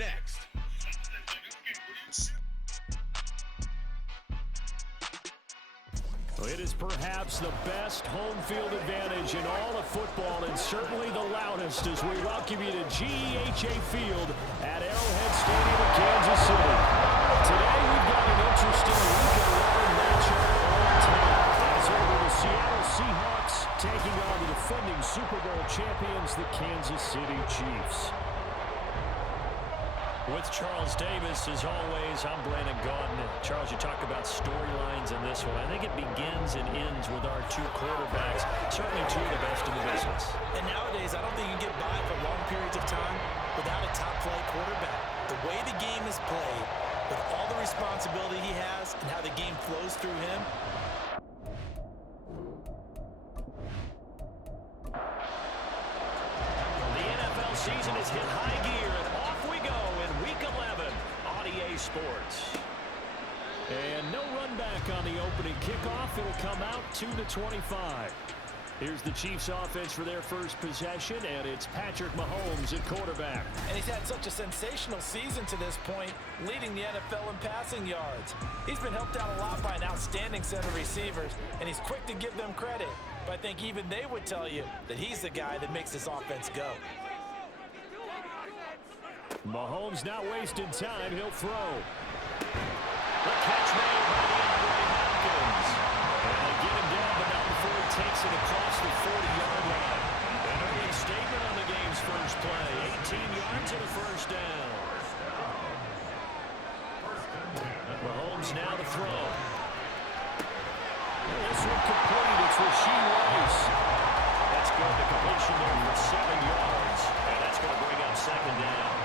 next. It is perhaps the best home field advantage in all of football, and certainly the loudest as we welcome you to GEHA Field at Arrowhead Stadium in Kansas City. Today we've got an interesting Week 11 matchup on tap. As over the Seattle Seahawks taking on the defending Super Bowl champions, the Kansas City Chiefs. With Charles Davis, as always, I'm Brandon Gaudin. Charles, you talk about storylines in this one. I think it begins and ends with our two quarterbacks, certainly two of the best in the business. And nowadays, I don't think you can get by for long periods of time without a top-flight quarterback. The way the game is played, with all the responsibility he has and how the game flows through him, the NFL season has hit high gear, and off we go in Week 11 on EA Sports. And no run back on the opening kickoff. It'll come out 2-25. Here's the Chiefs offense for their first possession, and it's Patrick Mahomes at quarterback. and he's had such a sensational season to this point, leading the NFL in passing yards. He's been helped out a lot by an outstanding set of receivers, and he's quick to give them credit. But I think even they would tell you that he's the guy that makes this offense go. Mahomes not wasting time. He'll throw. The catch made by the Hopkins. And they get him down, but not before he takes it across the 40-yard line. An early statement on the game's first play. 18 yards and a first down. Mahomes now to throw. This one complete. It's Rasheed Rice. That's good. The completion there for 7 yards. And that's going to bring up second down.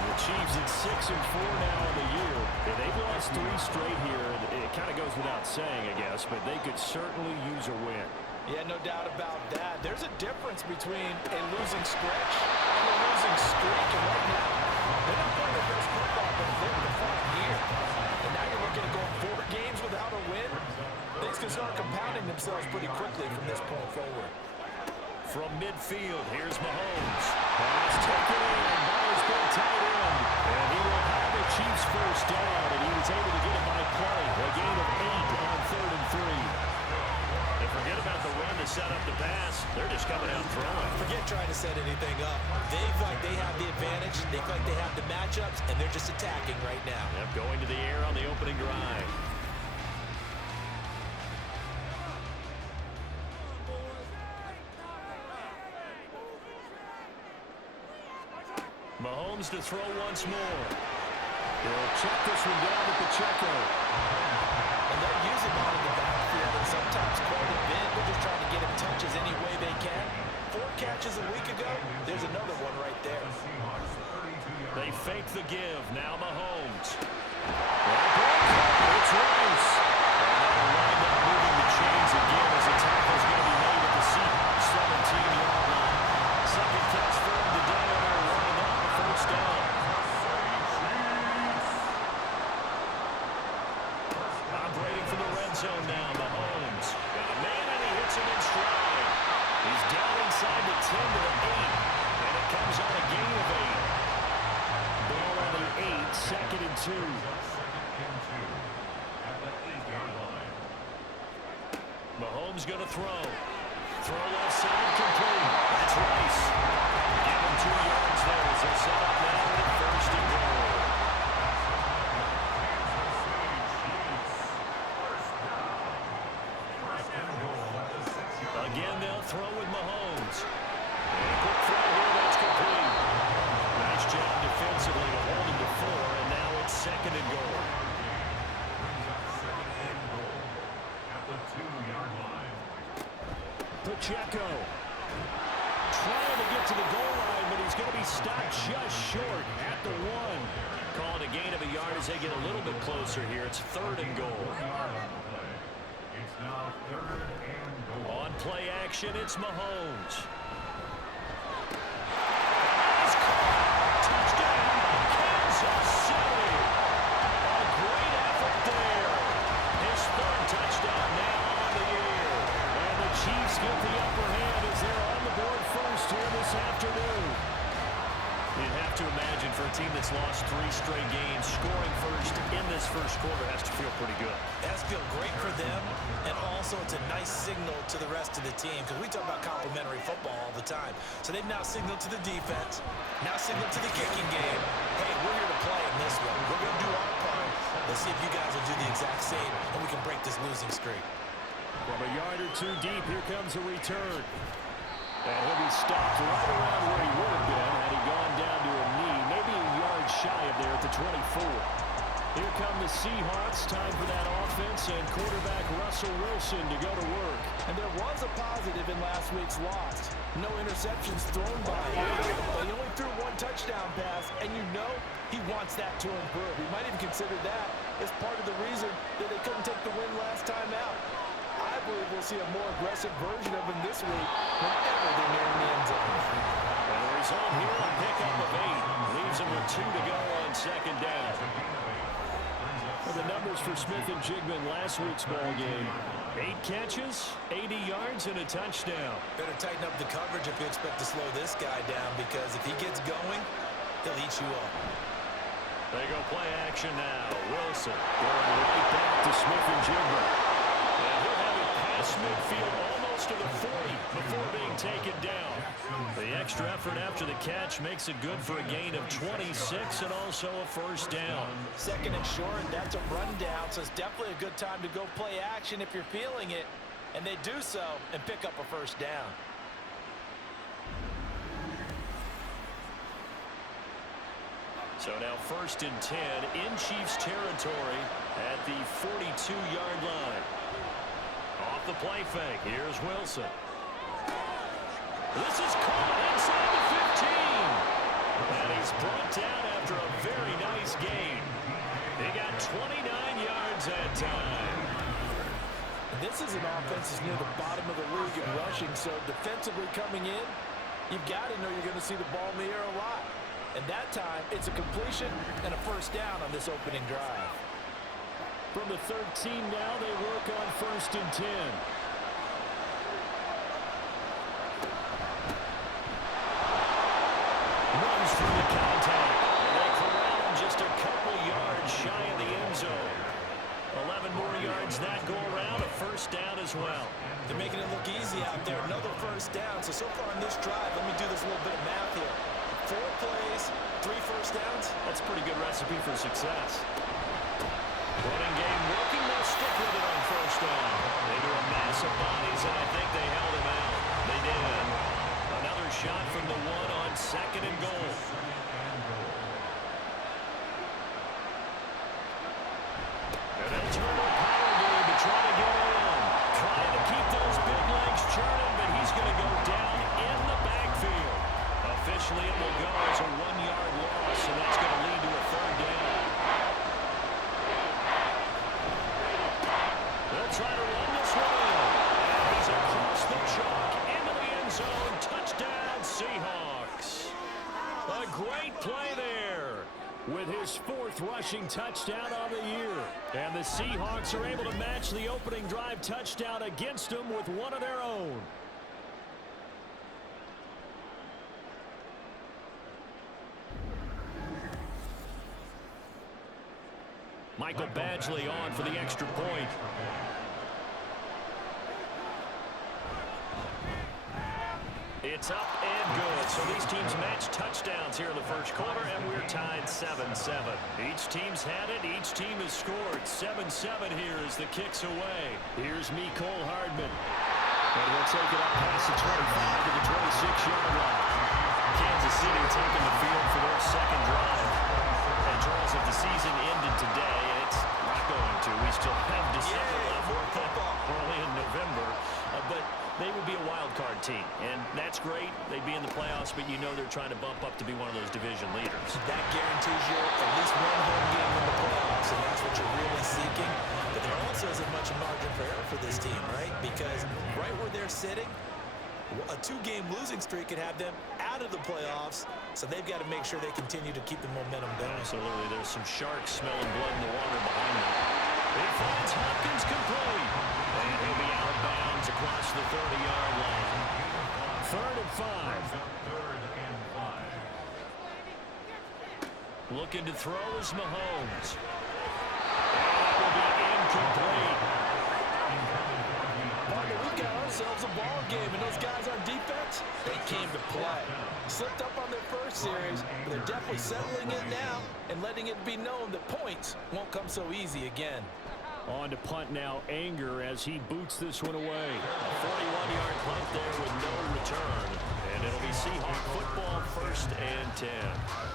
The Chiefs at 6-4 now in the year. And they've lost 3 straight here. It kind of goes without saying, I guess, but they could certainly use a win. Yeah, no doubt about that. There's a difference between a losing stretch and a losing streak. And right now, they're not playing their best football, but they're in the front gear. And now you're looking at going 4 games without a win. Things can start compounding themselves pretty quickly from this point forward. From midfield, here's Mahomes. Pass taken in. Ball's been tight in. And he will have the Chiefs first down, and he was able to get it by play. A gain of 8 on 3rd and 3. And forget about the run to set up the pass. They're just coming out throwing. Forget trying to set anything up. They feel like they have the advantage. They feel like they have the matchups, and they're just attacking right now. Yep, going to the air on the opening drive. Mahomes to throw once more. He'll check this one down at the Pacheco. And they're using him in the backfield, and sometimes quite a bit. They're just trying to get him touches any way they can. 4 catches a week ago. There's another one right there. They fake the give. Now Mahomes. It's Rice. And they'll wind up moving the chains again as the tackle's going to be made at the Seahawks 17-yard line. Second catch for him today, and they're running up the first down. Operating from the red zone now, Mahomes. Got a man, and he hits him in stride. He's down inside the 10 to the 8, and it comes on a gain of 8. Ball on the 8, 2nd and 2. Mahomes going to throw. Throw left side, complete. That's Rice. Give him 2 yards there as they set up now at 1st and goal. Again, they'll throw with Mahomes. And a quick throw here, that's complete. Nice job defensively to hold him to 4, and now it's 2nd and goal. Pacheco trying to get to the goal line, but he's going to be stopped just short at the 1. Calling a gain of a yard as they get a little bit closer here. It's 3rd and goal. On play action, it's Mahomes. He's caught. Touchdown, Kansas City. A great effort there. His 3rd touchdown now on the year. And the Chiefs get the upper hand as they're on the board first here this afternoon. You'd have to imagine for a team that's lost last 3 straight games. Scoring first in this first quarter has to feel pretty good. It has to feel great for them, and also it's a nice signal to the rest of the team because we talk about complementary football all the time. So they've now signaled to the defense, now signaled to the kicking game. Hey, we're here to play in this one. We're going to do our part. Let's see if you guys will do the exact same, and we can break this losing streak. From a yard or 2 deep, here comes a return. And he'll be stopped right around where he would have been had he gone down to a knee, maybe a yard shy of there at the 24. Here come the Seahawks. Time for that offense and quarterback Russell Wilson to go to work. And there was a positive in last week's loss. No interceptions thrown by him. But he only threw 1 touchdown pass, and you know he wants that to improve. He might even consider that as part of the reason that they couldn't take the win last time out. I believe we'll see a more aggressive version of him this week whenever they're near the end zone. Well, he's on here on pickup of 8. Leaves him with 2 to go on second down. Well, the numbers for Smith and Jigman last week's ball game. 8 catches, 80 yards, and a touchdown. Better tighten up the coverage if you expect to slow this guy down, because if he gets going, he'll eat you up. They go play action now. Wilson going right back to Smith and Jigman. And he'll have it past midfield almost to the 40 before being taken down. The extra effort after the catch makes it good for a gain of 26 and also a first down. Second and short, that's a rundown, so it's definitely a good time to go play action if you're feeling it. And they do so and pick up a first down. So now first and 10 in Chiefs territory at the 42-yard line. Off the play fake, here's Wilson. This is caught inside the 15. And he's brought down after a very nice gain. He got 29 yards that time. This is an offense that's near the bottom of the league in rushing, so defensively coming in, you've got to know you're going to see the ball in the air a lot. And that time, it's a completion and a first down on this opening drive. From the 13 now, they work on first and 10. Runs through the contact. And they corral him just a couple yards shy of the end zone. 11 more yards that go around, a first down as well. They're making it look easy out there. Another first down. So far on this drive, let me do this little bit of math here. 4 plays, 3 first downs. That's a pretty good recipe for success. Running game working. They'll stick with it on first down. They do a mass of bodies, and I think they held him out. They did. Another shot from the 1 on second and goal. And they'll turn to a power game to try to get in. Trying to keep those big legs churning, but he's going to go down in the backfield. Officially, it will go as a 1-yard loss, and that's going to lead to a third down. They'll try to run this one in. And he's across the chalk into the end zone. Touchdown, Seahawks. A great play there with his 4th rushing touchdown on the year. And the Seahawks are able to match the opening drive touchdown against them with one of their own. Michael Badgley on for the extra point. It's up and good. So these teams match touchdowns here in the first quarter, and we're tied 7-7. Each team's had it. Each team has scored. 7-7 here as the kick's away. Here's Mecole Hardman. And he'll take it up past the 25 to the 26-yard line. Kansas City taking the field for their second drive. And Charles, if the season ended today, it's not going to. We still have December left. Early in November. But they would be a wild card team, and that's great. They'd be in the playoffs, but you know they're trying to bump up to be one of those division leaders. That guarantees you at least one home game in the playoffs, and that's what you're really seeking. But there also isn't much margin for error for this team, right? Because right where they're sitting, a 2-game losing streak could have them out of the playoffs, so they've got to make sure they continue to keep the momentum going. Absolutely. There's some sharks smelling blood in the water behind them. He finds Hopkins complete. And he'll be out of bounds across the 30-yard line. 3rd and 5. Looking to throw is Mahomes. And that will be incomplete. Partner, we've got ourselves a ball game, and those guys on defense, they came to play. Slipped up on their first series, but they're definitely settling in now and letting it be known that points won't come so easy again. On to punt now, Anger, as he boots this one away. A 41-yard punt there with no return. And it'll be Seahawk football, 1st and 10.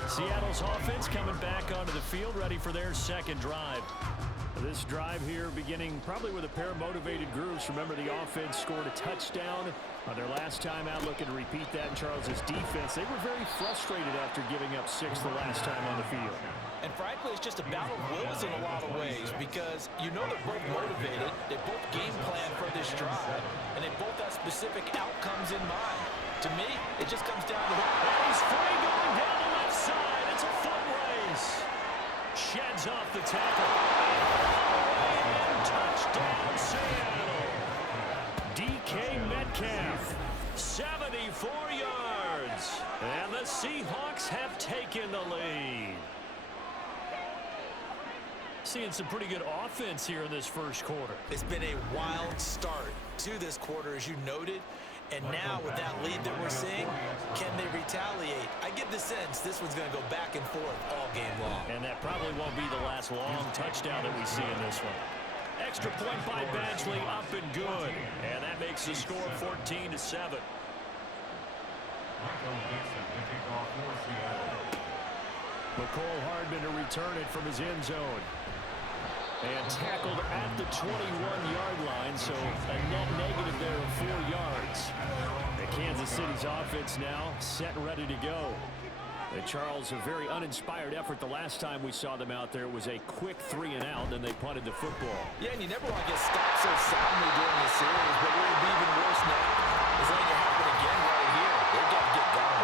Seattle's offense coming back onto the field, ready for their second drive. This drive here beginning probably with a pair of motivated groups. Remember, the offense scored a touchdown on their last time out, looking to repeat that in Charles's defense. They were very frustrated after giving up 6 the last time on the field. And frankly, it's just a battle of wills in a lot of ways because you know they're both motivated, they both game plan for this drive, and they both have specific outcomes in mind. To me, it just comes down to he's free going down the left side. It's a foot race. Sheds off the tackle. And touchdown, Seattle. DK Metcalf, 74 yards. And the Seahawks have taken the lead. Seeing some pretty good offense here in this first quarter. It's been a wild start to this quarter, as you noted. And now with that lead that we're seeing, can they retaliate? I get the sense this one's going to go back and forth all game long. And that probably won't be the last long touchdown that we see in this one. Extra point by Badgley, up and good. And that makes the score 14-7. McCole Hardman to return it from his end zone. And tackled at the 21-yard line, so a net negative there of 4 yards. And Kansas City's offense now set and ready to go. And Charles, a very uninspired effort the last time we saw them out there. It was a quick 3 and out, and they punted the football. Yeah, and you never want to get stopped so soundly during the series, but what would be even worse now is letting it happen again right here. They've got to get going.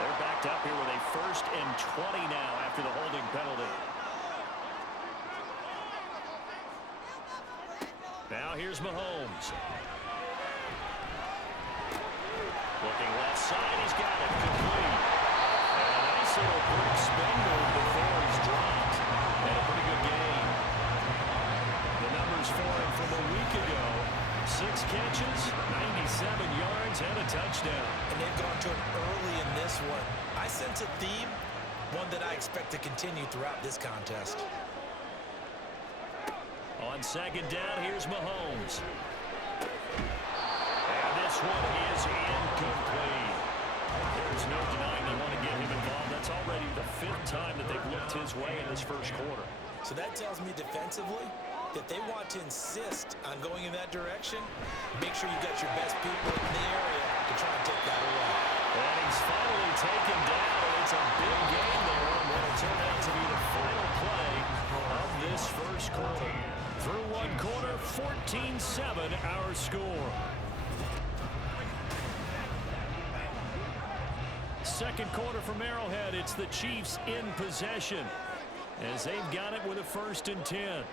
They're backed up here with a 1st and 20 now after the holding penalty. Now here's Mahomes. Looking left side, he's got it complete. And a nice little quick spin move before he's dropped. And a pretty good game. The numbers for him from a week ago. 6 catches, 97 yards, and a touchdown. And they've gone to it early in this one. I sense a theme, one that I expect to continue throughout this contest. On 2nd down, here's Mahomes. And this one is incomplete. There's no denying they want to get him involved. That's already the 5th time that they've looked his way in this first quarter. So that tells me defensively that they want to insist on going in that direction. Make sure you got your best people in the area to try and take that away. And he's finally taken down. It's a big game there, and what will turn out to be the final play of this first quarter. Through 1 quarter, 14-7 our score. Second quarter from Arrowhead, it's the Chiefs in possession as they've got it with a 1st and 10.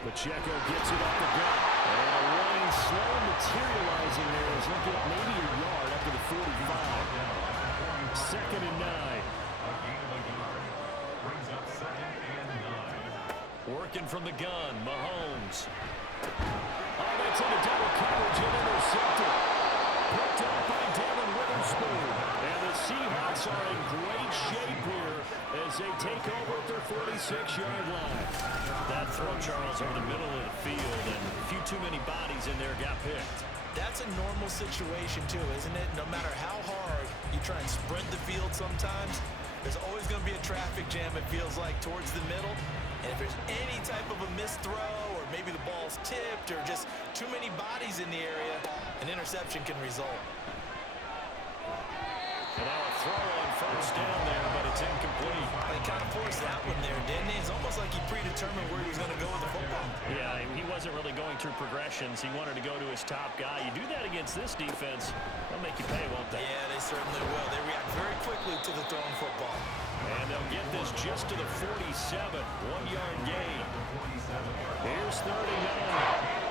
Pacheco gets it up the gut. And a line slow materializing there is looking at maybe a yard up to the 45. 2nd and 9. Working from the gun, Mahomes. Oh, that's into double coverage and intercepted. Picked up by Devin Witherspoon. And the Seahawks are in great shape here as they take over at their 46-yard line. That throw, Charles, over the middle of the field, and a few too many bodies in there got picked. That's a normal situation, too, isn't it? No matter how hard you try and spread the field sometimes, there's always going to be a traffic jam, it feels like, towards the middle. And if there's any type of a missed throw, or maybe the ball's tipped, or just too many bodies in the area, an interception can result. And now a throw on 1st down there, but it's incomplete. They kind of forced that one there, didn't he? It's almost like he predetermined where he was going to go with the football. Yeah, he wasn't really going through progressions. He wanted to go to his top guy. You do that against this defense, they'll make you pay, won't they? Yeah, they certainly will. They react very quickly to the thrown football. And they'll get this just to the 47. 1-yard gain. Here's 3rd and 9.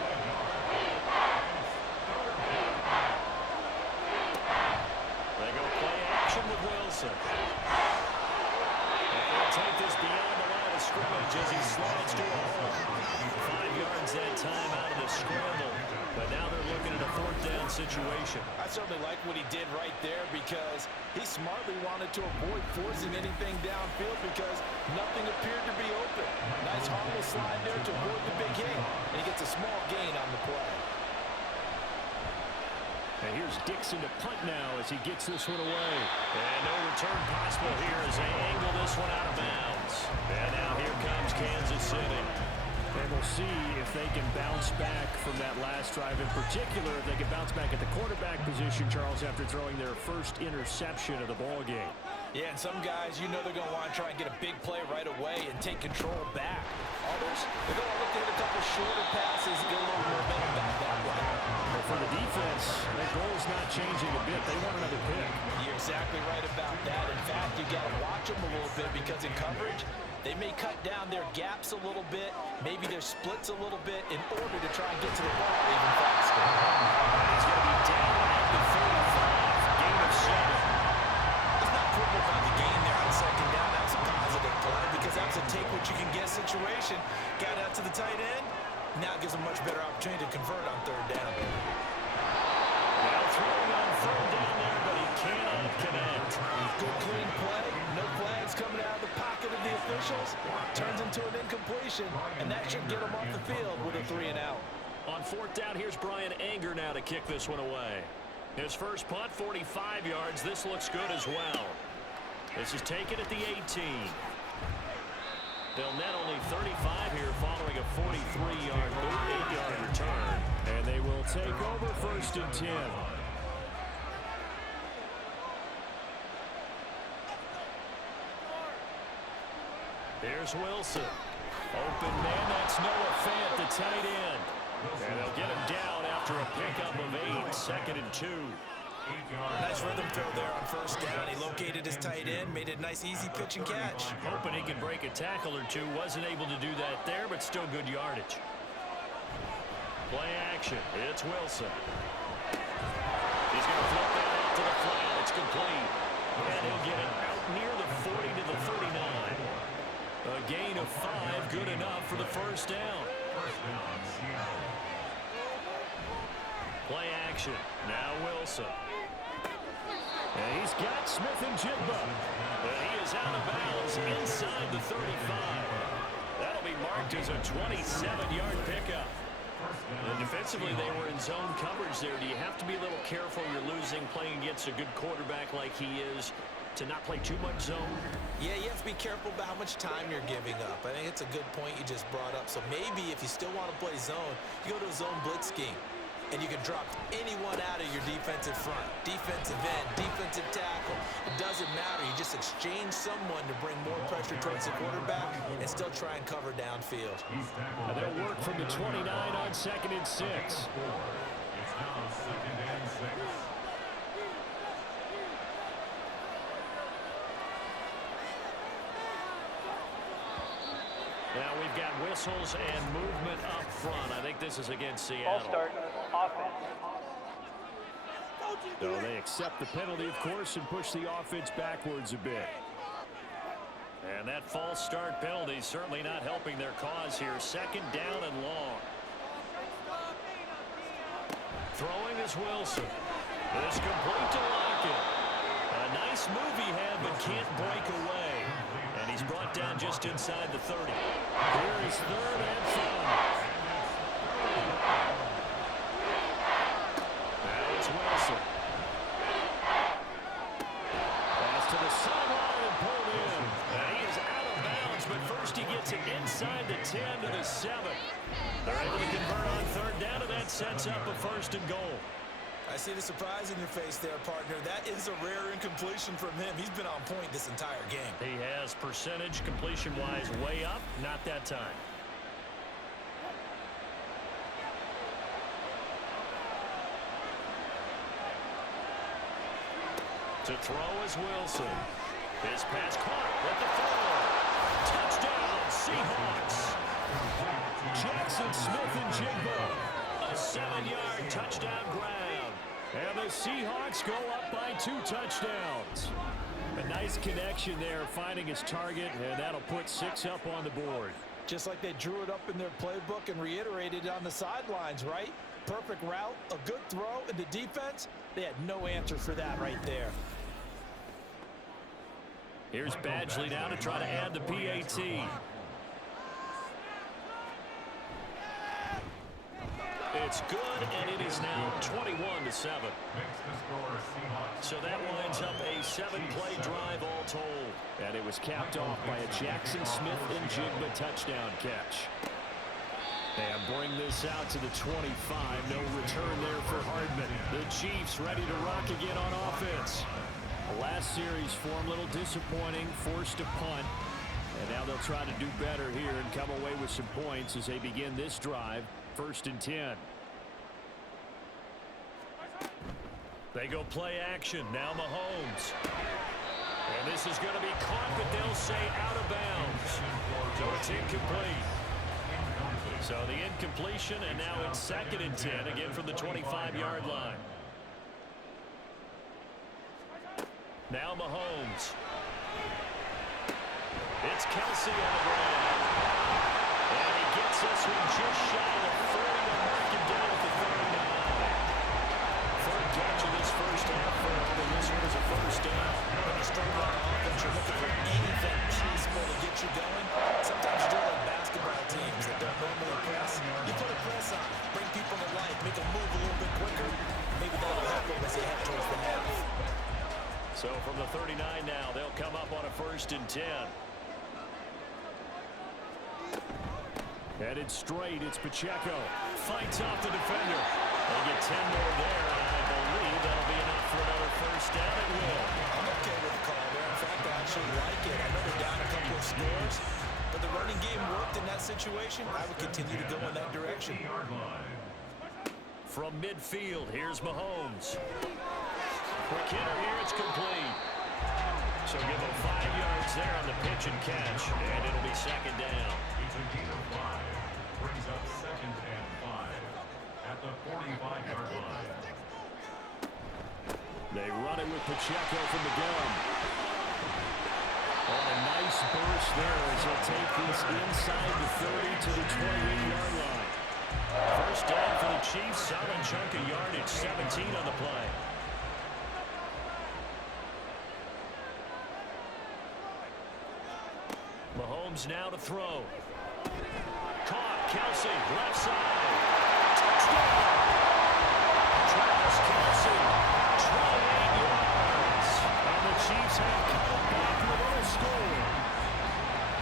to a hole. 5 yards that time out of the scramble. But now they're looking at a fourth down situation. I certainly like what he did right there because he smartly wanted to avoid forcing anything downfield because nothing appeared to be open. Nice harmless slide there to avoid the big hit. And he gets a small gain on the play. And here's Dixon to punt now as he gets this one away. And no return possible here as they angle this one out of bounds. And now here comes Kansas City. And we'll see if they can bounce back from that last drive. In particular, if they can bounce back at the quarterback position, Charles, after throwing their first interception of the ball game. Yeah, and some guys, you know they're going to want to try and get a big play right away and take control back. Others, they're going to look to hit a couple shorter passes and get a little momentum back that way. But for the defense, their goal is not changing a bit. They want another pick. You're exactly right about that. In fact, you got to watch them a little bit because in coverage, they may cut down their gaps a little bit, maybe their splits a little bit in order to try and get to the ball even faster. He's going to be down at the 45, gain of 7. He's not crippled by the gain there on second down. That's a positive play because that's a take-what-you-can-get situation. Got out to the tight end. Now it gives him a much better opportunity to convert on third down. Now throwing on third down there, but he cannot connect. Good clean play. No flags coming out of the pocket of the officials. Turns into an incompletion, and that should get him off the field with a 3-and-out. On fourth down, here's Brian Anger now to kick this one away. His first punt, 45 yards. This looks good as well. This is taken at the 18. They'll net only 35 here following a 43-yard, 8-yard return. And they will take over first and 10. Here's Wilson. Open man, that's Noah Fant, the tight end. And they'll get him down after a pickup of 8, second and 2. Nice rhythm throw there on first down. He located his tight end, made it a nice easy pitch and catch. Hoping he could break a tackle or two. Wasn't able to do that there, but still good yardage. Play action. It's Wilson. He's going to flip that out to the flat. It's complete. And he'll get it out near the 40 to the 39. A gain of 5, good enough for the first down. Play action. Now Wilson. And he's got Smith and Jigba. And he is out of bounds inside the 35. That'll be marked as a 27-yard pickup. And defensively, they were in zone coverage there. Do you have to be a little careful? You're losing playing against a good quarterback like he is to not play too much zone? Yeah, you have to be careful about how much time you're giving up. I think it's a good point you just brought up. So maybe if you still want to play zone, you go to a zone blitz scheme. And you can drop anyone out of your defensive front, defensive end, defensive tackle. It doesn't matter. You just exchange someone to bring more pressure towards the quarterback and still try and cover downfield. And they'll work from the 29 on second and 6. Now we've got whistles and movement up front. I think this is against Seattle. Ball start, offense. So they accept the penalty, of course, and push the offense backwards a bit. And that false start penalty certainly not helping their cause here. Second down and long. Throwing is Wilson. This complete to Lockett. A nice move he had, but can't break away. And he's brought down just inside the 30. Here is third and 5. Now it's Wilson. Pass to the sideline and pulled in. And he is out of bounds, but first he gets it inside the 10 to the 7. They're able to convert on third down, and that sets up a first and goal. I see the surprise in your face there, partner. That is a rare incompletion from him. He's been on point this entire game. He has percentage completion-wise way up, not that time. To throw is Wilson. His pass caught at the 4. Touchdown, Seahawks. Jackson Smith and Jigba. A 7-yard touchdown grab. And the Seahawks go up by 2 touchdowns. A nice connection there, finding his target, and that'll put 6 up on the board. Just like they drew it up in their playbook and reiterated it on the sidelines, right? Perfect route, a good throw, and the defense, they had no answer for that right there. Here's Badgley now to try to add the PAT. It's good, and it is now 21-7. So that winds up a 7-play drive all told. And it was capped off by a Jackson Smith and Jigba touchdown catch. And bring this out to the 25. No return there for Hardman. The Chiefs ready to rock again on offense. The last series form a little disappointing, forced a punt. And now they'll try to do better here and come away with some points as they begin this drive. 1st and 10. They go play action. Now Mahomes. And this is going to be caught, but they'll say out of bounds. So it's incomplete. So the incompletion, and now it's 2nd and 10, again from the 25-yard line. Now Mahomes. It's Kelsey on the ground. And he gets this one just shy of 40 to mark him down at the 39. Third catch of this first half for him, and this one is a first down. When you start that offense, you're looking for anything possible to get you going. Sometimes you're like basketball teams that don't normally press. You put a press on, bring people to life, make them move a little bit quicker. Maybe that'll help them as they head towards the half. So from the 39 now, they'll come up on a 1st and 10. Headed straight, it's Pacheco. Fights off the defender. They get 10 more there, and I believe that'll be enough for another first down. It will. I'm okay with the call there. In fact, I actually like it. I know they're down a couple of scores, but the running game worked in that situation. I would continue to go in that direction. From midfield, here's Mahomes. Quick hitter here, it's complete. So give him 5 yards there on the pitch and catch, and it'll be 2nd down. It's a gain of 5. Brings up 2nd and 5 at the 45-yard line. They run it with Pacheco from the gun. Oh, a nice burst there as he'll take this inside the 30 to the 28-yard line. First down for the Chiefs, solid chunk of yardage, 17 on the play. Mahomes now to throw. Caught, Kelsey, left side. Touchdown! Travis Kelsey, 28 yards. And the Chiefs have come back with a score.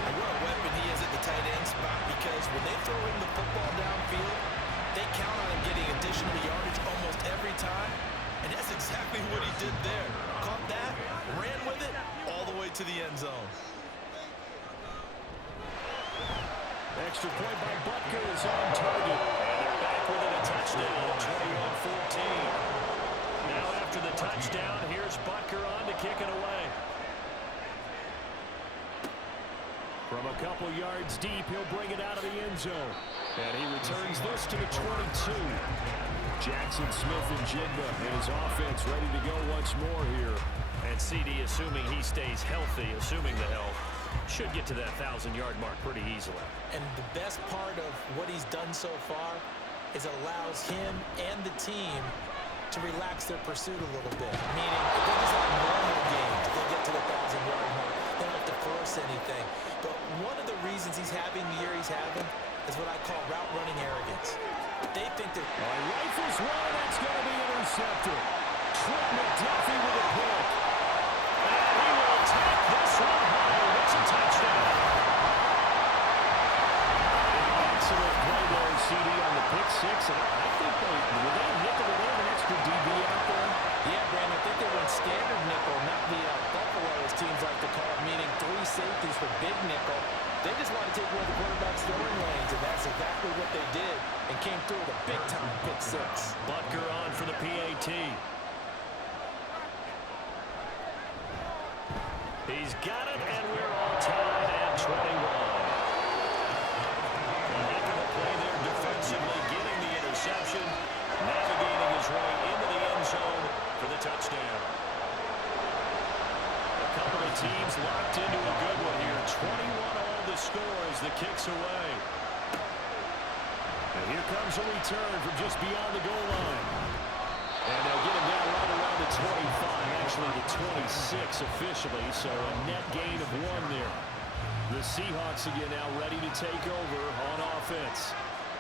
And what a weapon he is at the tight end spot, because when they throw him the football downfield, they count on him getting additional yardage almost every time. And that's exactly what he did there. Caught that, ran with it, all the way to the end zone. Extra point by Butker is on target. And they're back within a touchdown, 21-14. Now after the touchdown, here's Butker on to kick it away. From a couple yards deep, he'll bring it out of the end zone. And he returns this to the 22. Jackson Smith and Jigba and his offense ready to go once more here. And CD, assuming he stays healthy, assuming the health, should get to that 1,000-yard mark pretty easily. And the best part of what he's done so far is it allows him and the team to relax their pursuit a little bit. Meaning, if they just have normal games, they get to the 1,000-yard mark. They don't have to force anything. But one of the reasons he's having the year he's having is what I call route running arrogance. They think that... Rifles one, that's going to be intercepted. Trent McDuffie with a pick. And he will take this one home. It's a touchdown. Excellent play there, CD, on the pick six. And I think were they nickel? Did they have an extra DB out there? Yeah, Brandon, I think they went standard nickel, not the Buffalo, as teams like to call it, meaning 3 safeties for big nickel. They just want to take away the quarterback's throwing lanes, and that's exactly what they did, and came through with a big-time pick six. Butker on for the PAT. He's got it, and we're all tied at 21. A heck of a play there defensively, getting the interception, navigating his way into the end zone for the touchdown. A couple of teams locked into a good one here, 21 all the score as the kick's away. And here comes a return from just beyond the goal line. And they'll get him down right around the 25, actually the 26 officially, so a net gain of 1 there. The Seahawks again now ready to take over on offense.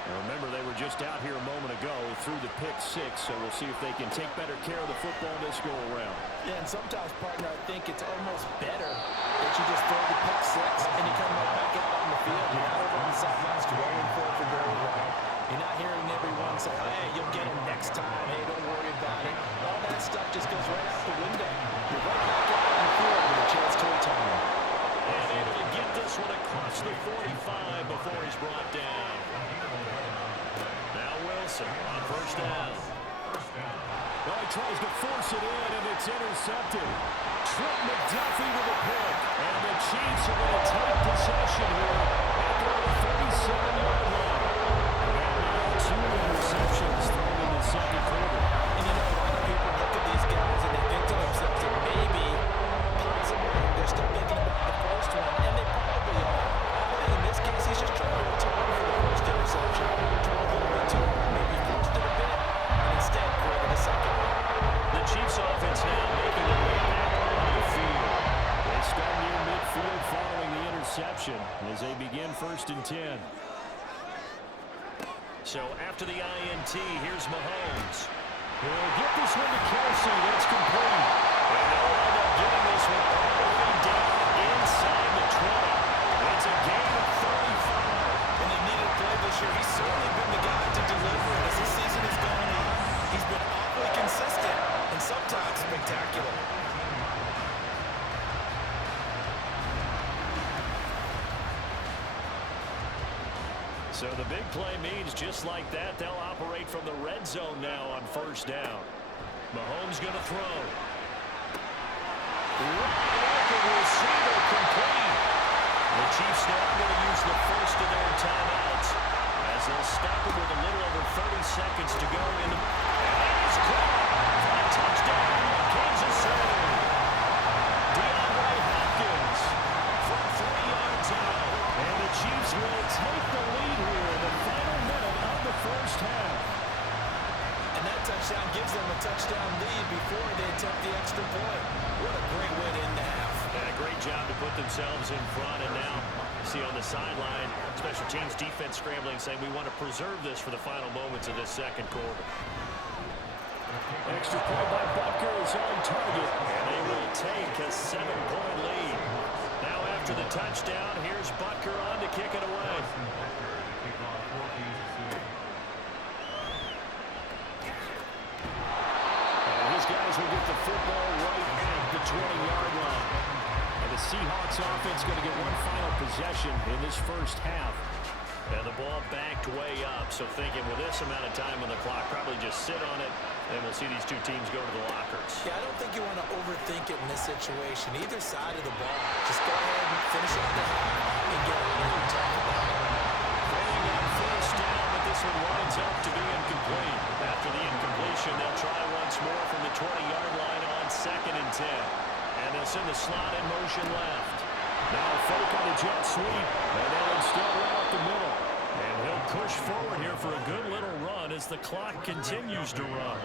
And remember, they were just out here a moment ago through the pick 6, so we'll see if they can take better care of the football this go-around. Yeah, and sometimes, partner, I think it's almost better that you just throw the pick 6 and you come right back out on the field. You're not over on the sidelines dwelling for very long. You're not hearing everyone say, oh, hey, you'll get him next time. Hey, don't worry about it. All that stuff just goes right out the window. You're right back out on the field with a chance to retire. And able to get this one across the 45 before he's brought down. Now Wilson on first down. Well, he tries to force it in, and it's intercepted. Trent McDuffie with a pick. And the Chiefs are going to take possession here at their 37-yard line. And now 2 interceptions thrown in the second quarter. And you know, a lot of people look at these guys and they think to themselves that maybe, possibly, they're still thinking about the first one, and they probably are. And in this case, he's just trying to return for the first interception. Trying a little bit too hard, maybe forced it a bit, and instead created a second one. The Chiefs offense now making their way back on the field. They start near midfield following the interception as they begin 1st and 10. So after the INT, here's Mahomes. He'll get this one to Kelsey. That's complete. And they'll end up getting this one all the way down inside the 20. It's a gain of 35. And they needed a play this year. He's certainly been the guy to deliver it as the season has gone on. He's been awfully consistent and sometimes spectacular. So the big play means just like that, they'll operate from the red zone now on first down. Mahomes going to throw. Open receiver complete. The Chiefs now going to use the first of their timeouts as they'll stop him with a little over 30 seconds to go. And he's caught for a touchdown, Kansas City. DeAndre Hopkins from 3 yards out. And the Chiefs will take the lead here in the final minute of the first half. And that touchdown gives them a touchdown lead before they attempt the extra point. What a great way to end the half. And a great job to put themselves in front. And now you see on the sideline, special teams defense scrambling, saying we want to preserve this for the final moments of this second quarter. Extra point by Butker is on target. And they will take a 7-point lead. Now after the touchdown, here's Butker on to kick it away. And his guys will get the football right at the 20-yard line. And the Seahawks offense going to get one final possession in this first half. And the ball backed way up, so thinking with this amount of time on the clock, probably just sit on it, and we'll see these two teams go to the lockers. Yeah, I don't think you want to overthink it in this situation. Either side of the ball, just go ahead and finish out the half and get a little talk about it. Throwing on first down, but this one winds up to be incomplete. After the incompletion, they'll try once more from the 20-yard line on 2nd and 10. And they'll send the slot in motion left. Now a fake on the jet sweep, and they'll instead run up the middle. And he'll push forward here for a good little run as the clock continues to run.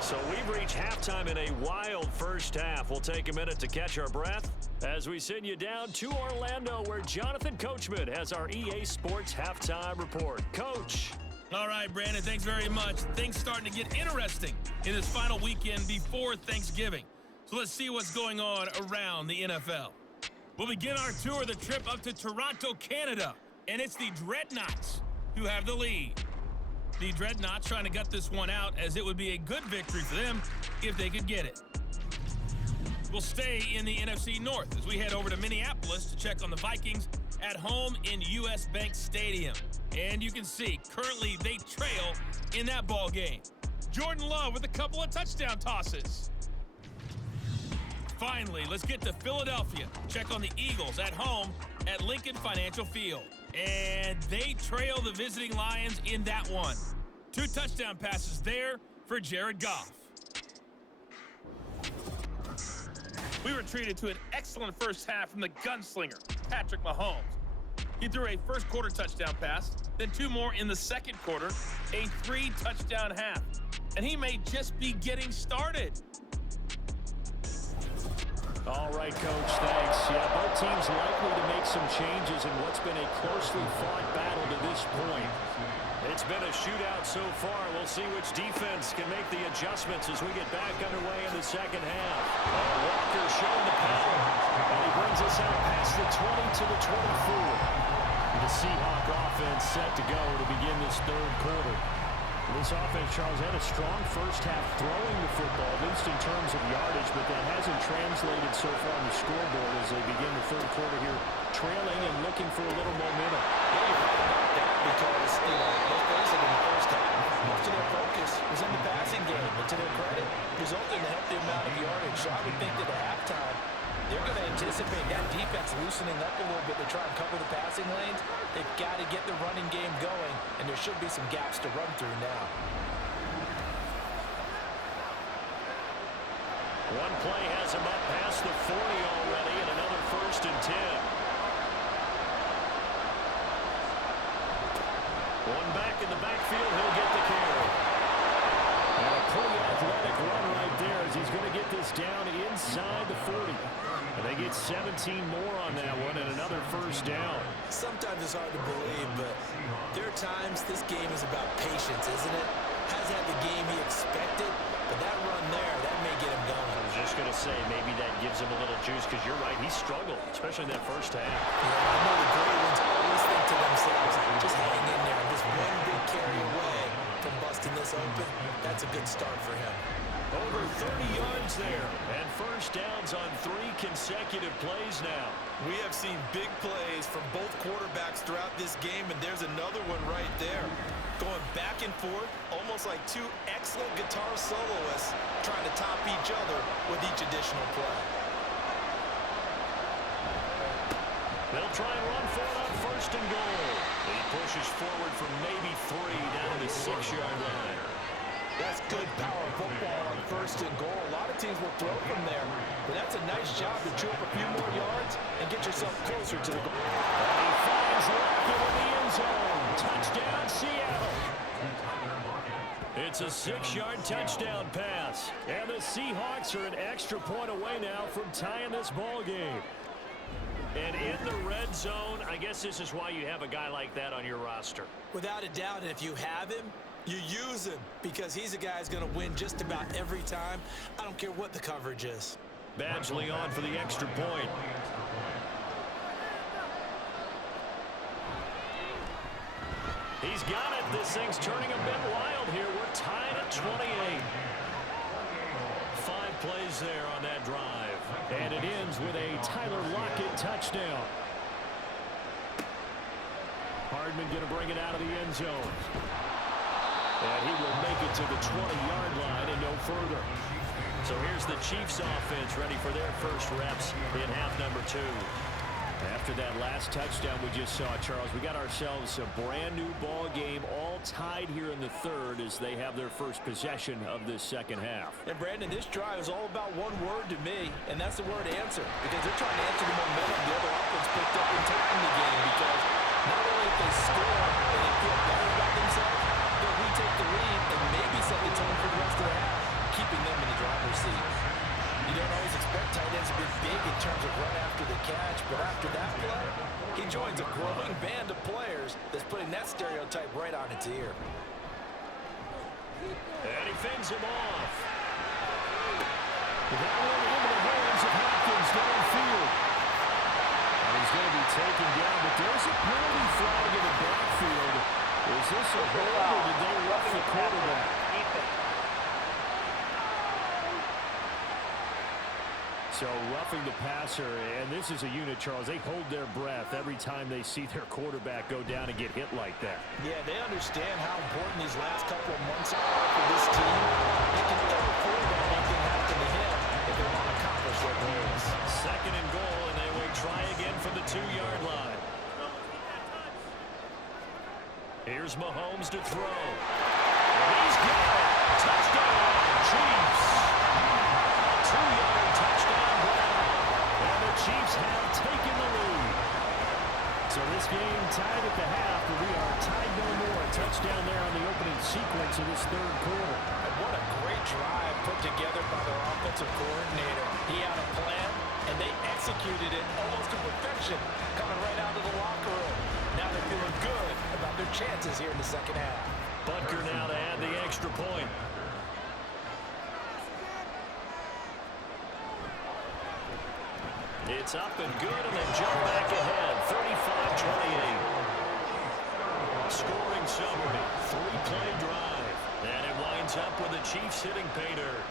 So we've reached halftime in a wild first half. We'll take a minute to catch our breath as we send you down to Orlando, where Jonathan Coachman has our EA Sports Halftime Report. Coach. All right, Brandon, thanks very much. Things starting to get interesting in this final weekend before Thanksgiving. So let's see what's going on around the NFL. We'll begin our tour, the trip up to Toronto, Canada. And it's the Dreadnoughts who have the lead. The Dreadnoughts trying to gut this one out, as it would be a good victory for them if they could get it. We'll stay in the NFC North as we head over to Minneapolis to check on the Vikings at home in US Bank Stadium. And you can see, currently they trail in that ball game. Jordan Love with a couple of touchdown tosses. Finally, let's get to Philadelphia. Check on the Eagles at home at Lincoln Financial Field. And they trail the visiting Lions in that one. 2 touchdown passes there for Jared Goff. We were treated to an excellent first half from the gunslinger, Patrick Mahomes. He threw a first-quarter touchdown pass, then 2 more in the second quarter, a 3-touchdown half. And he may just be getting started. All right, Coach, thanks. Yeah, both teams likely to make some changes in what's been a closely fought battle to this point. It's been a shootout so far. We'll see which defense can make the adjustments as we get back underway in the second half. Walker showing the power, and he brings us out past the 20 to the 24. The Seahawk offense set to go to begin this third quarter. This offense, Charles, had a strong first half throwing the football, at least in terms of yardage, but that hasn't translated so far on the scoreboard as they begin the third quarter here, trailing and looking for a little momentum. Yeah, you're right about that because, let's face it, in the first half, most of their focus was in the passing game, and to their credit, resulted in a healthy amount of yardage. So I would think that at halftime, they're going to anticipate that defense loosening up a little bit to try and cover the passing lanes. They've got to get the running game going, and there should be some gaps to run through now. One play has him up past the 40 already, and another 1st and 10. One back in the backfield, he'll get the carry. And a pretty athletic run right there as he's going to get this down inside the 40. And they get 17 more on that one and another 1st down. Sometimes it's hard to believe, but there are times this game is about patience, isn't it? Hasn't had the game he expected, but that run there, that may get him going. I was just going to say, maybe that gives him a little juice, because you're right, he struggled, especially in that first half. Yeah, I know the great ones always think to themselves, just hang in there, just one big carry away from busting this open. That's a good start for him. Over 30 yards there, and 1st downs on 3 consecutive plays now. We have seen big plays from both quarterbacks throughout this game, and there's another one right there. Going back and forth, almost like 2 excellent guitar soloists trying to top each other with each additional play. They'll try and run for it on 1st and goal. He pushes forward from maybe 3 down to the 6-yard line. That's good power football on 1st and goal. A lot of teams will throw from there, but that's a nice job to chew up a few more yards and get yourself closer to the goal. And he finds Lockett in the end zone. Touchdown, Seattle. It's a 6-yard touchdown pass. And the Seahawks are an extra point away now from tying this ball game. And in the red zone, I guess this is why you have a guy like that on your roster. Without a doubt, and if you have him, you use him because he's a guy who's going to win just about every time. I don't care what the coverage is. Badgley on for the extra point. He's got it. This thing's turning a bit wild here. We're tied at 28. 5 plays there on that drive. And it ends with a Tyler Lockett touchdown. Hardman going to bring it out of the end zone. And he will make it to the 20-yard line and no further. So here's the Chiefs offense ready for their first reps in half number 2. After that last touchdown we just saw, Charles, we got ourselves a brand new ball game, all tied here in the third as they have their first possession of this second half. And Brandon, this drive is all about one word to me, and that's the word answer, because they're trying to answer the momentum the other offense picked up in taking the game, because not only if they score and they feel better about themselves, they'll retake the lead and maybe set the tone for the rest of the half, keeping them in the driver's seat. You don't always expect tight ends to be big in terms of run after the catch, but after that play, he joins a growing band of players that's putting that stereotype right on its ear. And he fends him off. That one into the hands of Hopkins downfield. And he's going to be taken down, but there's a penalty flag in the backfield. Is this a hold or did they rough the quarterback? So roughing the passer, and this is a unit, Charles. They hold their breath every time they see their quarterback go down and get hit like that. Yeah, they understand how important these last couple of months are for this team. They can never afford to have anything happen to him if they want to accomplish their goals. 2nd and goal, and they will try again from the 2-yard line. Here's Mahomes to throw. And he's got it. Touchdown, Chiefs. 2-yard touchdown grab tied at the half, but we are tied no more. A touchdown there on the opening sequence of this third quarter. And what a great drive put together by their offensive coordinator. He had a plan, and they executed it almost to perfection, coming right out of the locker room. Now they're feeling good about their chances here in the second half. Butker now to add the extra point. It's up and good, and they jump back ahead, 35-28. Scoring summary, 3-play drive. And it winds up with the Chiefs hitting pay dirt.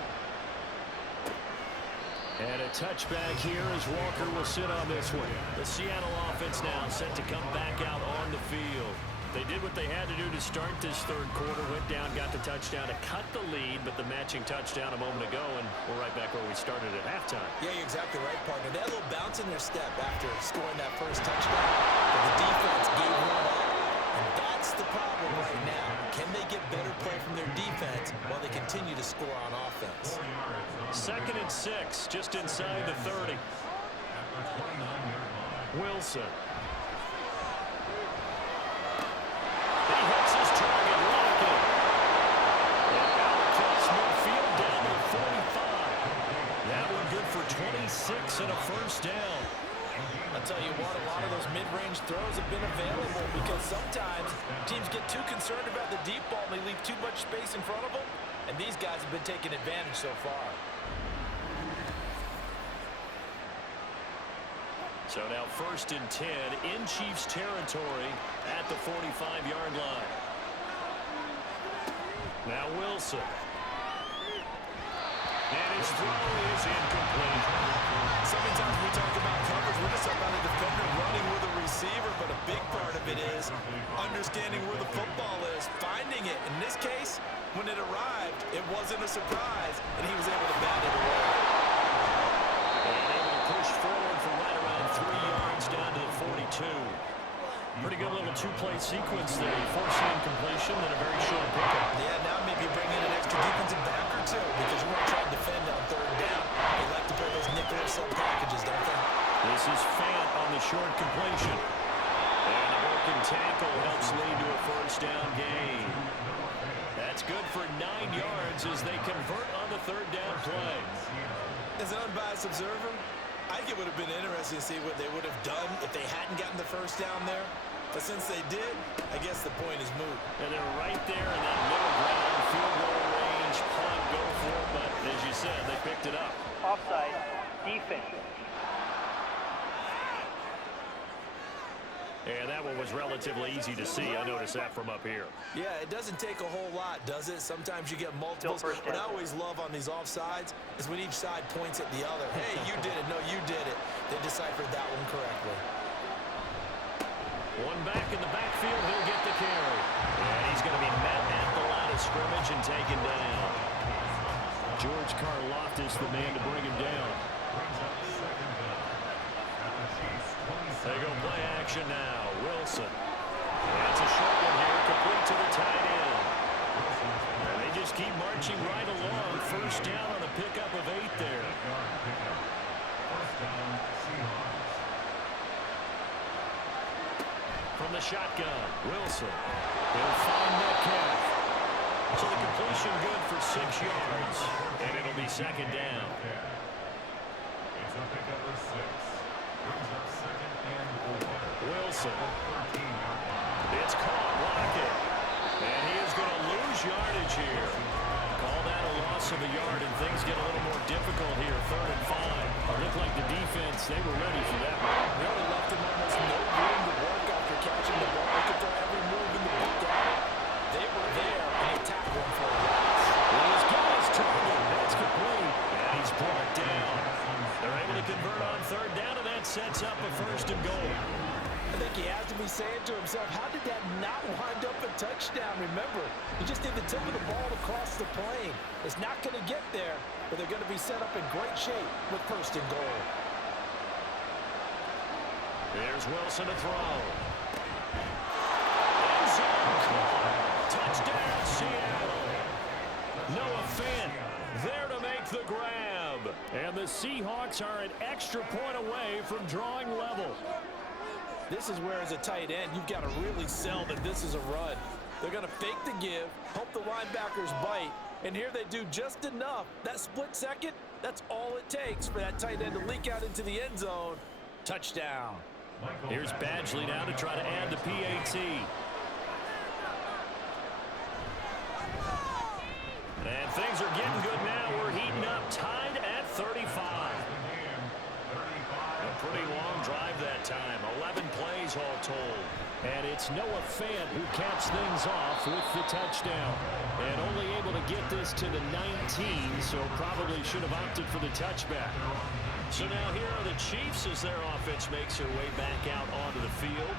And a touchback here as Walker will sit on this one. The Seattle offense now set to come back out on the field. They did what they had to do to start this third quarter. Went down, got the touchdown to cut the lead, but the matching touchdown a moment ago, and we're right back where we started at halftime. Yeah, you're exactly right, partner. They had a little bounce in their step after scoring that first touchdown, but the defense gave one up, and that's the problem right now. Can they get better play from their defense while they continue to score on offense? 2nd and 6, just inside the 30. Wilson. He hits his target, Lockett. And out across midfield down to the 45. That one good for 26 and a first down. I'll tell you what, a lot of those mid-range throws have been available because sometimes teams get too concerned about the deep ball and they leave too much space in front of them, and these guys have been taking advantage so far. So now 1st and 10 in Chiefs territory at the 45-yard line. Now Wilson. And his throw is incomplete. Sometimes we talk about coverage, we're just talking about a defender running with a receiver, but a big part of it is understanding where the football is, finding it. In this case, when it arrived, it wasn't a surprise, and he was able to bat it away. And able to push forward for right around 3 yards down to the 42. Pretty good little two-play sequence there. Forcing incompletion and a very short pickup. Yeah, now maybe you bring in an extra defensive back or two because you want to try to defend on 3rd down. They like to play those nickel or sub packages, don't they? This is Fant on the short completion. And a broken tackle helps lead to a first down gain. That's good for 9 yards as they convert on the 3rd down play. As an unbiased observer, I think it would have been interesting to see what they would have done if they hadn't gotten the first down there. But since they did, I guess the point is moot. And they're right there in that middle ground, field goal range, punt, go for it. But as you said, they picked it up. Offside, defense. And that one was relatively easy to see. I noticed that from up here. Yeah, it doesn't take a whole lot, does it? Sometimes you get multiples. What I always love on these offsides is when each side points at the other. Hey, you did it. No, you did it. They deciphered that one correctly. One back in the backfield. He'll get the carry. And he's going to be met at the line of scrimmage and taken down. George Karlaftis, the man to bring him down. They go play action now. Wilson. That's a short one here, complete to the tight end. And they just keep marching right along. First down on a pickup of 8 there. From the shotgun, Wilson. He'll find Metcalf. So the completion good for 6 yards. And it'll be 2nd down. It's a pickup of 6. Brings up 2nd and 4. Wilson. It's caught. Lockett. And he is going to lose yardage here. Call that a loss of a yard, and things get a little more difficult here. 3rd and 5. It looked like the defense, they were ready for that one. They only left him almost no room to work after catching the ball. They could throw every move in the book at it. They were there, and they tackled him for a loss. He's got his target. That's complete. And he's brought down. They're able to convert on 3rd down, and that sets up a 1st and goal. I think he has to be saying to himself, how did that not wind up a touchdown? Remember, you just need the tip of the ball across the plane. It's not going to get there, but they're going to be set up in great shape with 1st and goal. There's Wilson to throw. End zone caught. Touchdown, Seattle. Noah Fant there to make the grab. And the Seahawks are an extra point away from drawing level. This is where, as a tight end, you've got to really sell that this is a run. They're going to fake the give, hope the linebackers bite, and here they do just enough. That split second, that's all it takes for that tight end to leak out into the end zone. Touchdown. Here's Badgley now to try to add the PAT. And things are getting good now. We're heating up, tied at 35. A pretty long drive that time. 11 plays all told. And it's Noah Fant who caps things off with the touchdown. And only able to get this to the 19, so probably should have opted for the touchback. So now here are the Chiefs as their offense makes their way back out onto the field.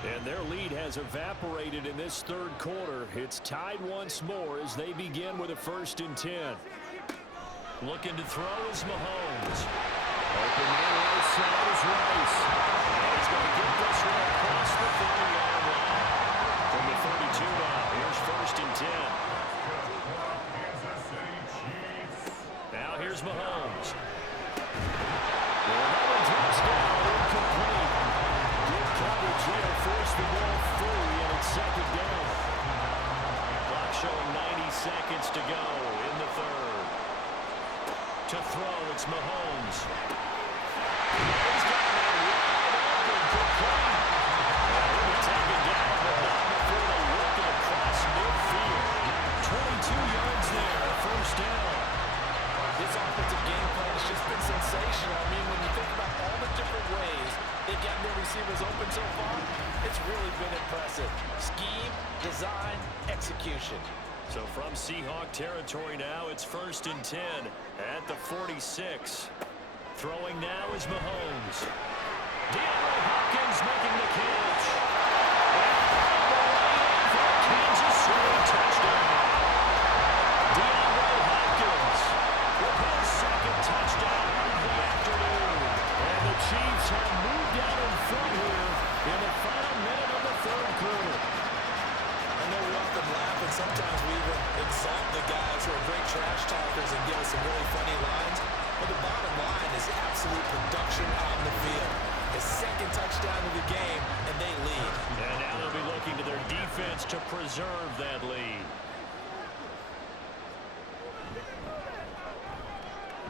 And their lead has evaporated in this third quarter. It's tied once more as they begin with a 1st and 10. Looking to throw is Mahomes. Open man right side is Rice. And he's going to get this one across the 30-yard line. From the 32 now, here's 1st and 10. Now here's Mahomes. Another touchdown, incomplete. Good coverage there, forced the ball free, and it's 2nd down. Clock showing 90 seconds to go in the 3rd. To throw, it's Mahomes. He's got that wide open, complete. And he'll be taken down, but not before they work it across midfield. 22 yards there, 1st down. This offensive game plan has just been sensational. I mean, when you think about all the different ways they've gotten their receivers open so far, it's really been impressive. Scheme, design, execution. So from Seahawk territory now, it's 1st and 10 at the 46. Throwing now is Mahomes. DeAndre Hopkins making the catch. And for Kansas City touchdown. DeAndre Hopkins with his 2nd touchdown of the afternoon. And the Chiefs have moved out in front here in the final minute of the 3rd quarter. I know we often laugh, and sometimes we even exalt the guys who are great trash talkers and give us some really funny lines. But the bottom line is absolute production on the field. His 2nd touchdown of the game, and they lead. And now they'll be looking to their defense to preserve that lead.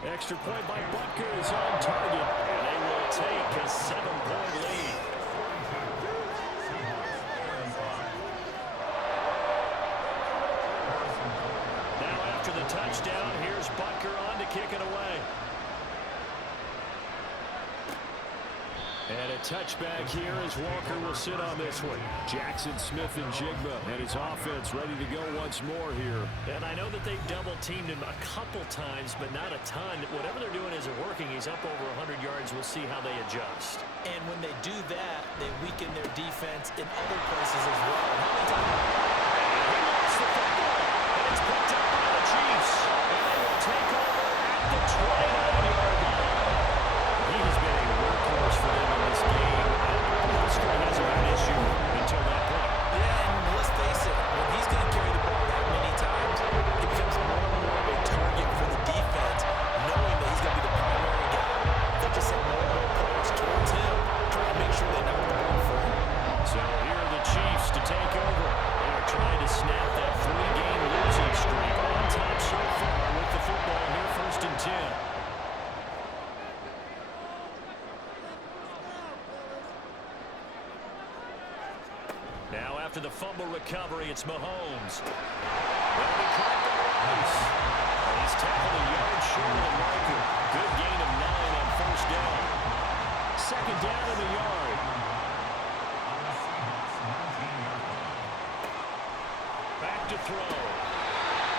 Extra point by Butker is on target, and they will take a 7-point lead. Now after the touchdown, here's Butker on to kick it away. And a touchback here as Walker will sit on this one. Jackson, Smith, and Jigba and his offense ready to go once more here. And I know that they've double-teamed him a couple times, but not a ton. Whatever they're doing isn't working. He's up over 100 yards. We'll see how they adjust. And when they do that, they weaken their defense in other places as well. How many times? He lost the football, and it's picked up by the Chiefs. And they will take over at the 29-yard line. He has been a workhorse for them in this game. And Oscar hasn't had an issue until that point. Yeah, and let's face it, when he's going to carry the ball that many times, it becomes more and more of a target for the defense, knowing that he's going to be the primary guy. They'll just send more and more players towards him, trying to make sure they knock the ball free. So here are the Chiefs to take over. They are trying to snap that 3-game losing streak. On top so far with the football here, 1st and 10. Now after the fumble recovery, it's Mahomes. Well, he caught the Rice. And he's tackled a yard short of the marker. Good gain of 9 on 1st down. 2nd down in the yard. Back to throw.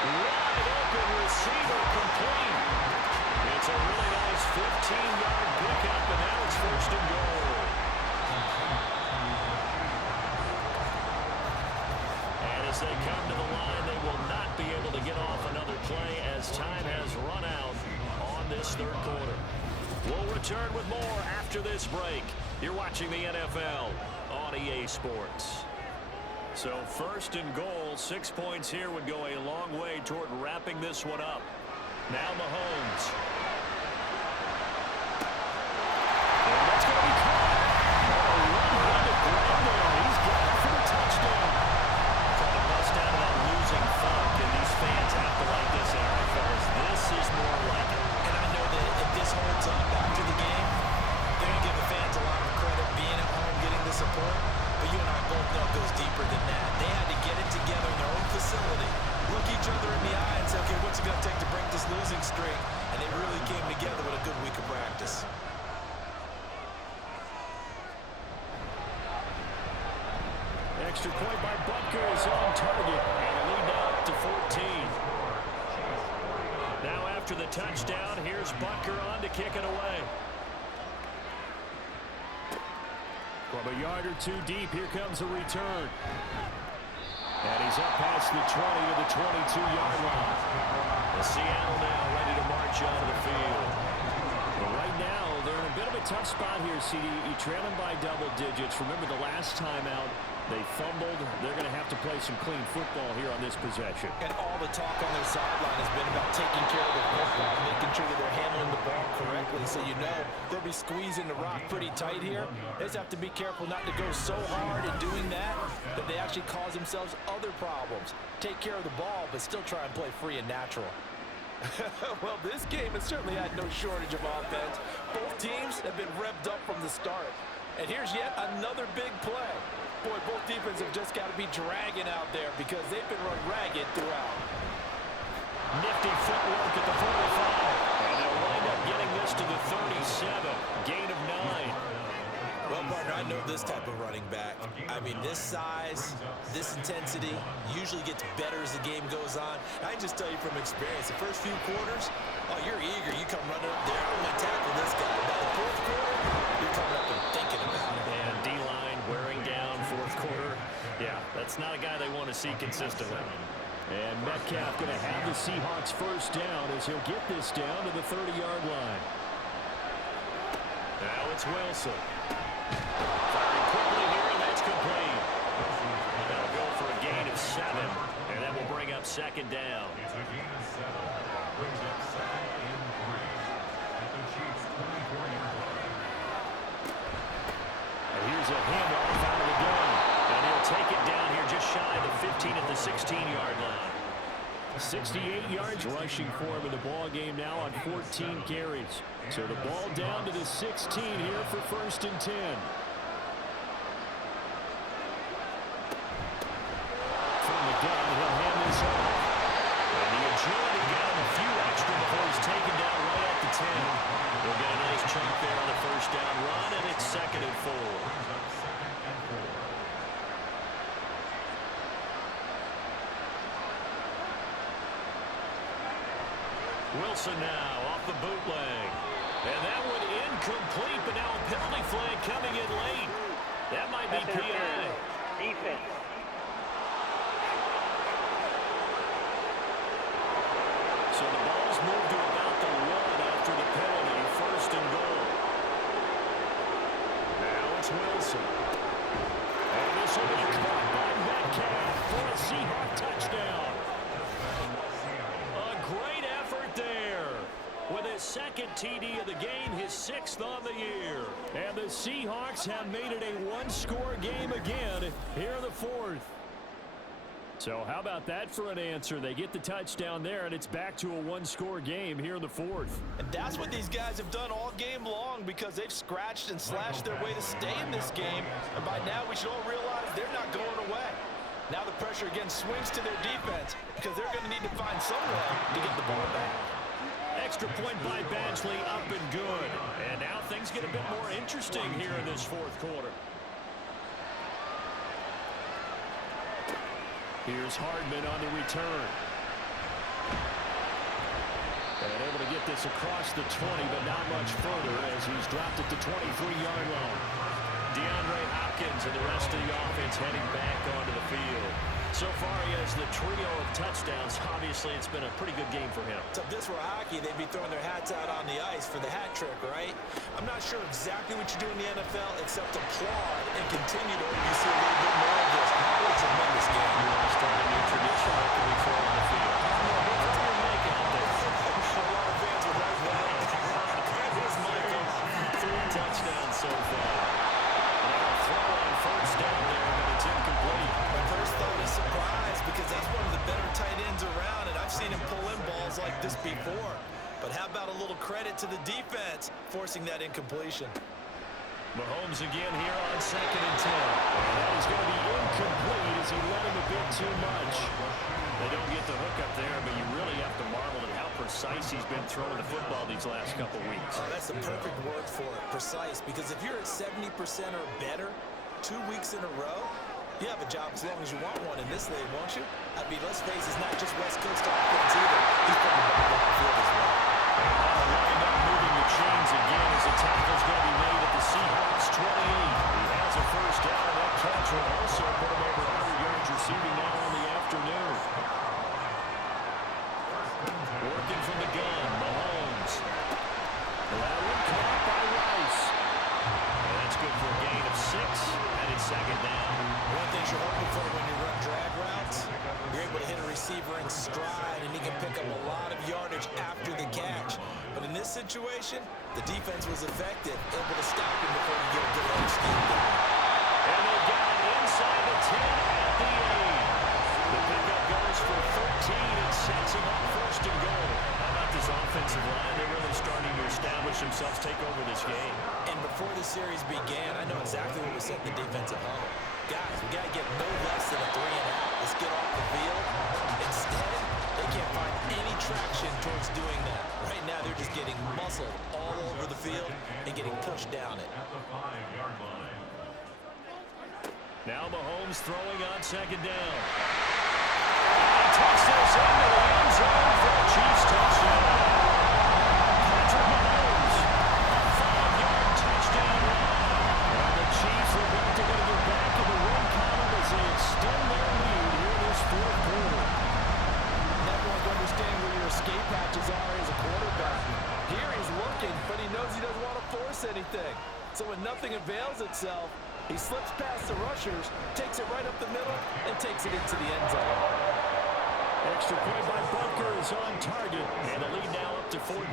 Wide open receiver complete. It's a really nice 15-yard pickup, and now it's 1st and goal. As they come to the line, they will not be able to get off another play as time has run out on this 3rd quarter. We'll return with more after this break. You're watching the NFL on EA Sports. So 1st and goal, 6 points here would go a long way toward wrapping this one up. Now Mahomes. And that's going to be caught. really came together with a good week of practice. Extra point by Butker is on target. And a lead now up to 14. Now after the touchdown, here's Butker on to kick it away. From a yard or two deep, here comes a return. And he's up past the 20 to the 22-yard line. The Seattle now ready to march onto the field. Well, right now, they're in a bit of a tough spot here, CD. You trail them by double digits. Remember the last time out, they fumbled. They're going to have to play some clean football here on this possession. And all the talk on their sideline has been about taking care of the football, making sure that they're handling the ball correctly. So you know they'll be squeezing the rock pretty tight here. They just have to be careful not to go so hard in doing that that they actually cause themselves other problems. Take care of the ball, but still try and play free and natural. Well, this game has certainly had no shortage of offense. Both teams have been revved up from the start. And here's yet another big play. Boy, both defenses have just got to be dragging out there because they've been run ragged throughout. Nifty footwork at the 45. And they'll wind up getting this to the 37. Gain of 9. Well, partner, I know this type of running back. I mean, this size, this intensity usually gets better as the game goes on. I can just tell you from experience, the first few quarters, oh, you're eager. You come running up there, I'm going to tackle this guy. By the fourth quarter, you're coming up and thinking about it. And D-line wearing down fourth quarter. Yeah, that's not a guy they want to see consistently. And Metcalf going to have the Seahawks first down as he'll get this down to the 30-yard line. Now it's Wilson. Firing quickly here, and that's complete. That'll go for a gain of 7, and that will bring up second down. It's a gain of 7. Brings up 2nd and 3 at the Chiefs' 24-yard line. And here's a handoff out of the gun. And he'll take it down here just shy of the 15 at the 16-yard line. 68 yards rushing for him in the ball game now on 14 carries. So the ball down to the 16 here for 1st and 10. From the gun, he'll hand this off. And the agility got him a few extra before he's taken down right at the 10. He'll get a nice chunk there on the first down run, and it's 2nd and 4. Wilson now off the bootleg. And that one incomplete, but now a penalty flag coming in late. That might be PI. Defense. So the ball's moved to about the 1 after the penalty, 1st and goal. Now it's Wilson. And this will be caught by Metcalf for a Seahawk touchdown. A great effort there. With his 2nd TD of the game, his 6th on the year. And the Seahawks have made it a one-score game again here in the 4th. So how about that for an answer? They get the touchdown there, and it's back to a one-score game here in the 4th. And that's what these guys have done all game long because they've scratched and slashed their way to stay in this game. And by now, we should all realize they're not going away. Now the pressure again swings to their defense because they're going to need to find some way to get the ball back. Extra point by Badgley, up and good. And now things get a bit more interesting here in this 4th quarter. Here's Hardman on the return. And able to get this across the 20, but not much further as he's dropped it to 23-yard line. DeAndre Hopkins and the rest of the offense heading back onto the field. So far, he has the trio of touchdowns. Obviously, it's been a pretty good game for him. So if this were hockey, they'd be throwing their hats out on the ice for the hat trick, right? I'm not sure exactly what you do in the NFL except applaud and continue to hope you see a little bit more of this. What a tremendous game. You want to start a new tradition, or can we throw on the field? What's your make out there? A lot of fans would like that. Here's Michael. 3 touchdowns so far. Now a throw on first down there, but it's incomplete. My first thought is surprise because that's one of the better tight ends around, and I've seen him pull in balls like this before. But how about a little credit to the defense forcing that incompletion? Mahomes again here on 2nd and 10. And that is going to be incomplete as he let him a bit too much. They don't get the hook up there, but you really have to marvel at how precise precise he's been throwing the football these last couple weeks. That's the perfect word for it, precise, because if you're at 70% or better 2 weeks in a row, you have a job as long as you want one in this league, won't you? I mean, let's face it, it's not just West Coast offense either. He's putting the ball down the field as well. Lined up moving the chains again as the tackle's going to be made at the Seahawks 28. He has a first down, and that catch will also put him over 100 yards receiving now in the afternoon. Working from the gun, Mahomes. That one caught by Rice. And that's good for a gain of 6, and it's second down. One thing you're hoping for when you run drag routes, you're able to hit a receiver in stride, and he can pick up a lot of yardage after the catch. But in this situation, the defense was effective, able to stop him before he get a good leg scheme down. And they've got it inside the 10 at the 8. The pickup goes for 13 and sets him up first and goal. How about this offensive line? They're really starting to establish themselves, take over this game. And before the series began, I know exactly what we said in the defensive huddle. Guys, we got to get no less than a 3-and-out. Let's get off the field. Instead, they can't find any traction towards doing that. Right now, they're just getting muscled all over the field and getting pushed down it. At the 5-yard line. Now Mahomes throwing on second down. And he takes this into the end zone for a Chiefs touchdown. Patrick Mahomes, a 5-yard touchdown run. And the Chiefs are about to get back in the win column as they extend their lead here in this fourth quarter. Never want to understand where your escape hatches are as a quarterback. Here he's looking, but he knows he doesn't want to force anything. So when nothing avails itself, he slips past the rushers, takes it right up the middle, and takes it into the end zone. Extra point by Butker is on target, and the lead now up to 14.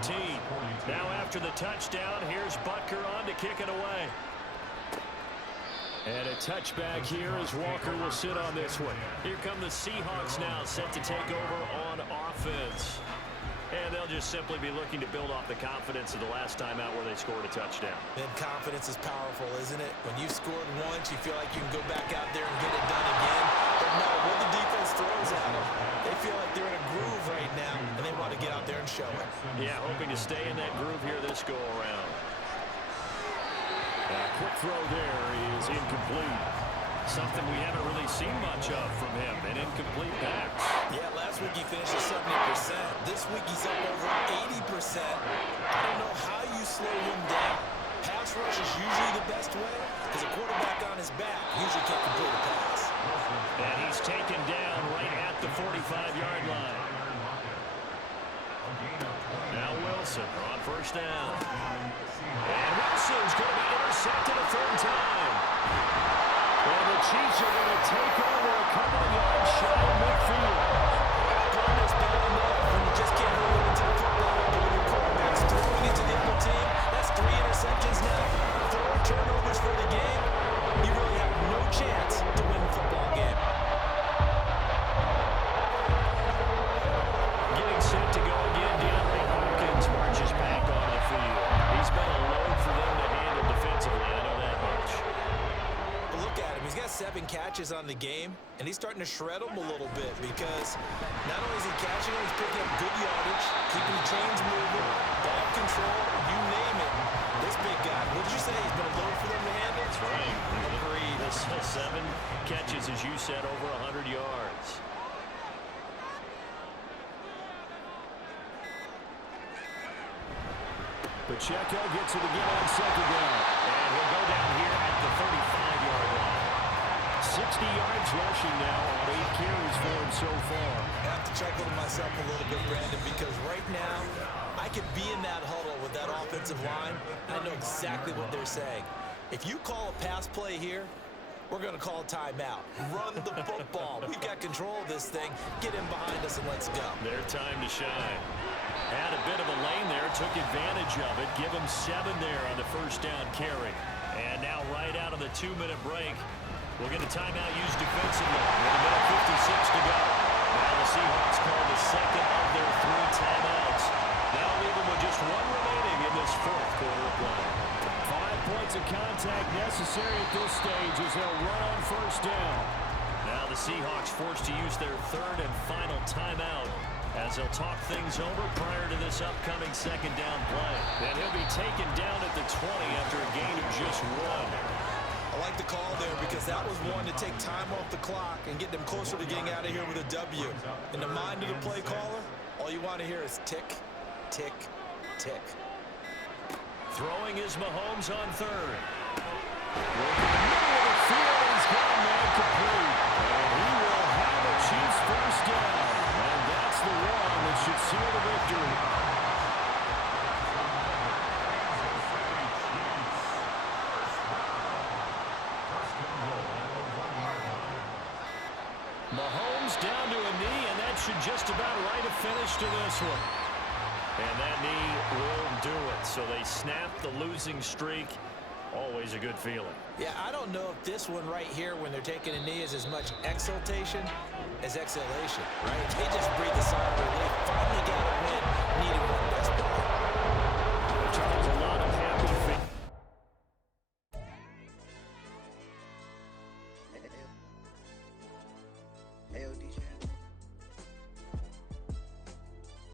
Now after the touchdown, here's Butker on to kick it away. And a touchback here as Walker will sit on this one. Here come the Seahawks now, set to take over on offense. And they'll just simply be looking to build off the confidence of the last time out where they scored a touchdown. And confidence is powerful, isn't it? When you scored once, you feel like you can go back out there and get it done again. But no, when the defense throws at them, they feel like they're in a groove right now, and they want to get out there and show it. Yeah, hoping to stay in that groove here this go-around. A quick throw there is incomplete. Something we haven't really seen much of from him, an incomplete pass. Yeah, last week he finished at 70%. This week he's up over 80%. I don't know how you slow him down. Pass rush is usually the best way because a quarterback on his back usually can't complete a pass. And he's taken down right at the 45-yard line. Now Wilson on first down. And Wilson's going to be intercepted a third time. And the Chiefs are going to take over a couple of yards shy of midfield. Blunders bad enough when you just can't hold it to the football. But when your quarterback's throwing it to the other team, that's 3 interceptions now, 4 turnovers for the game. You really have no chance to win the football game. Getting set to go again, DeAndre Hopkins marches back on the field. He's been a load for them to handle defensively, I know that much. But look at him. He's got 7 catches on the game, and he's starting to shred them a little bit because not only is he catching them, he's picking up good yardage, keeping the chains moving, ball control, you name it. This big guy, what did you say? He's been a load for them to handle? That's right. Agreed. This 7 catches, as you said, over 100 yards. Pacheco gets it again on second down. And he'll go down here at the 35-yard line. 60 yards rushing now on 8 carries for him so far. I have to chuckle to myself a little bit, Brandon, because right now I could be in that huddle with that offensive line, and I know exactly what they're saying. If you call a pass play here, we're going to call a timeout. Run the football. We've got control of this thing. Get in behind us and let's go. Their time to shine. Had a bit of a lane there, took advantage of it. Give him 7 there on the first down carry. And now right out of the 2-minute break, we'll get a timeout used defensively with a minute 56 to go. Now the Seahawks call the second of their 3 timeouts. Now leaving with just 1 remaining in this fourth quarter of play. 5 points of contact necessary at this stage as they'll run on first down. Now the Seahawks forced to use their 3rd and final timeout as they'll talk things over prior to this upcoming second down play. And he'll be taken down at the 20 after a gain of just 1. I like the call there because that was one to take time off the clock and get them closer to getting out of here with a W. In the mind of the play caller, all you want to hear is tick, tick, tick. Throwing is Mahomes on third. Working the middle of the field, he's got a man complete. And he will have a Chiefs first down. And that's the one that should seal the victory. Mahomes down to a knee, and that should just about write a finish to this one. And that knee will do it. So they snap the losing streak. Always a good feeling. Yeah, I don't know if this one right here when they're taking a knee is as much exultation as exhalation, right? They just breathe a sigh of relief. Finally got